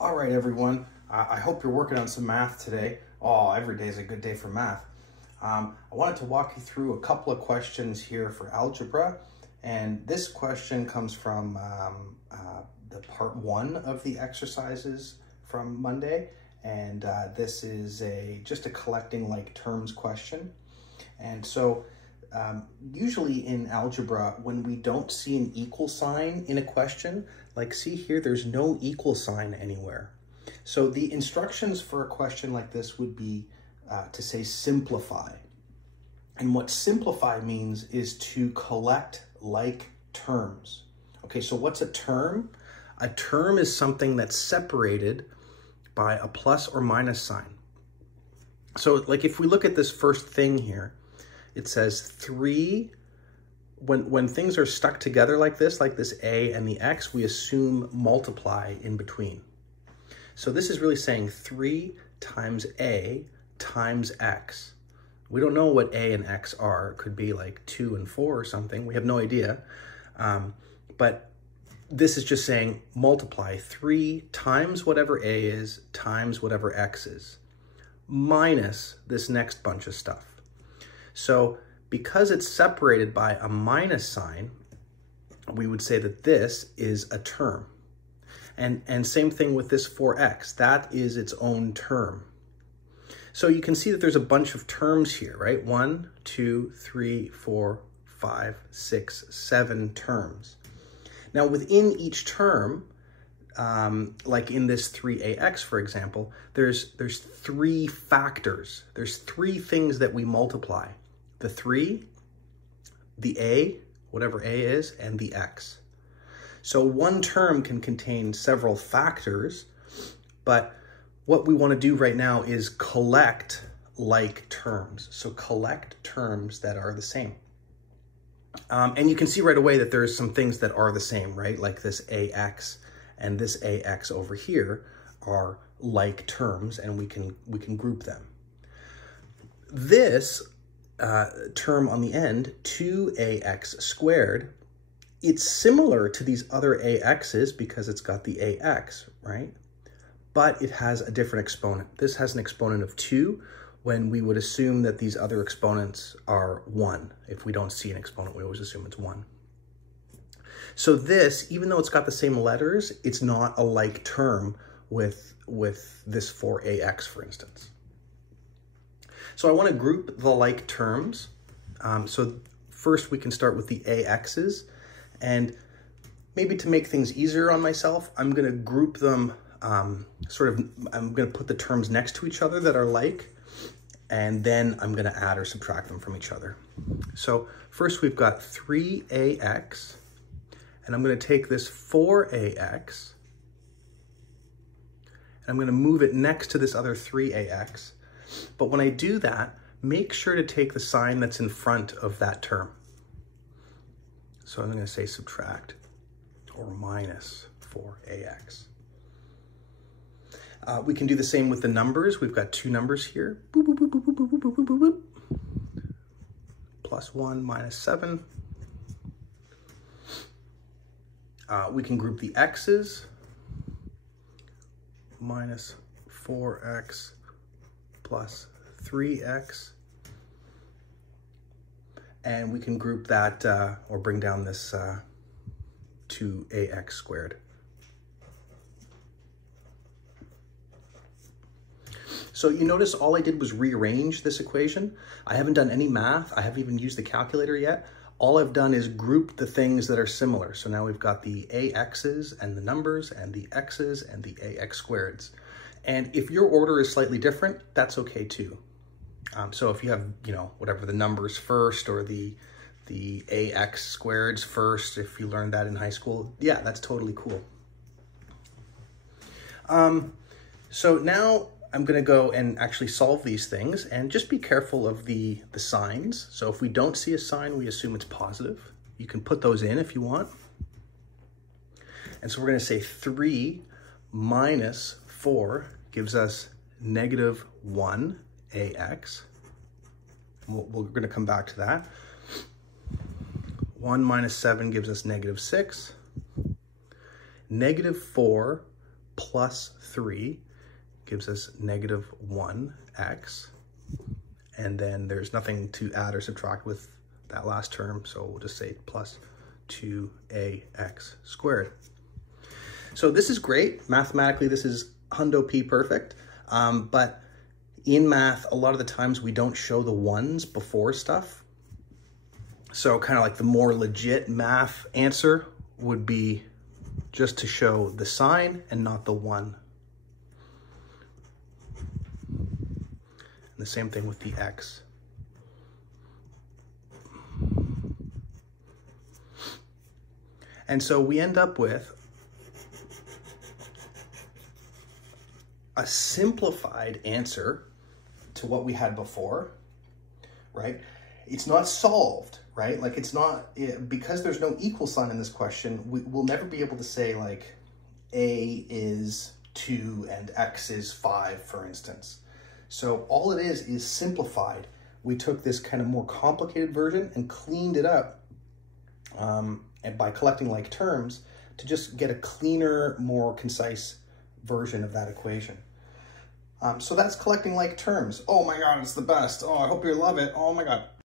All right, everyone. I hope you're working on some math today. Oh, every day is a good day for math. I wanted to walk you through a couple of questions here for algebra. And this question comes from the part 1 of the exercises from Monday. And this is just a collecting like terms question. And so usually in algebra, when we don't see an equal sign in a question, like see here, there's no equal sign anywhere. So the instructions for a question like this would be to say simplify. And what simplify means is to collect like terms. Okay, so what's a term? A term is something that's separated by a plus or minus sign. So like if we look at this first thing here, it says 3, when things are stuck together like this A and the X, we assume multiply in between. So this is really saying 3 times A times X. We don't know what A and X are. It could be like 2 and 4 or something. We have no idea. But this is just saying multiply 3 times whatever A is times whatever X is, minus this next bunch of stuff. So because it's separated by a minus sign, we would say that this is a term. And same thing with this 4x, that is its own term. So you can see that there's a bunch of terms here, right? 1, 2, 3, 4, 5, 6, 7 terms. Now within each term, like in this 3ax, for example, there's 3 factors. There's 3 things that we multiply. The 3, the A, whatever A is, and the X. So one term can contain several factors, but what we want to do right now is collect like terms. So collect terms that are the same. And you can see right away that there's some things that are the same, right? Like this AX and this AX over here are like terms, and we can group them. This term on the end, 2ax squared, it's similar to these other ax's because it's got the ax, right? But it has a different exponent. This has an exponent of 2 when we would assume that these other exponents are 1. If we don't see an exponent, we always assume it's 1. So this, even though it's got the same letters, it's not a like term with this 4ax, for instance. So I want to group the like terms. So first we can start with the ax's, and maybe to make things easier on myself, I'm going to group them I'm going to put the terms next to each other that are like, and then I'm going to add or subtract them from each other. So first we've got 3ax, and I'm going to take this 4ax, and I'm going to move it next to this other 3ax. But when I do that, make sure to take the sign that's in front of that term. So I'm going to say subtract or minus 4ax. We can do the same with the numbers. We've got 2 numbers here. Boop, boop, boop, boop, boop, boop, boop, boop, boop. Plus 1 minus 7. We can group the x's. Minus 4x plus 3x. And we can group that or bring down this 2ax squared. So you notice all I did was rearrange this equation. I haven't done any math. I haven't even used the calculator yet. All I've done is group the things that are similar. So now we've got the ax's and the numbers and the x's and the ax squareds. And if your order is slightly different, that's okay too. So if you have, whatever the numbers first or the ax squareds first, if you learned that in high school, yeah, that's totally cool. So now I'm going to go and actually solve these things, and just be careful of the signs. So if we don't see a sign, we assume it's positive. You can put those in if you want. And so we're going to say 3 minus 4 gives us negative 1ax. We're going to come back to that. 1 minus 7 gives us negative 6. Negative 4 plus 3 gives us negative 1x. And then there's nothing to add or subtract with that last term, so we'll just say plus 2ax squared. So this is great. Mathematically, this is hundo p perfect. But in math, a lot of the times we don't show the ones before stuff. So kind of like the more legit math answer would be just to show the sign and not the 1. And the same thing with the x. And so we end up with a simplified answer to what we had before, right? It's not solved, right? Like it's not, because there's no equal sign in this question, we'll never be able to say like a is 2 and x is 5, for instance. So all it is simplified. We took this kind of more complicated version and cleaned it up and by collecting like terms to just get a cleaner, more concise version of that equation. So that's collecting like terms. Oh my God, it's the best. Oh, I hope you love it. Oh my God.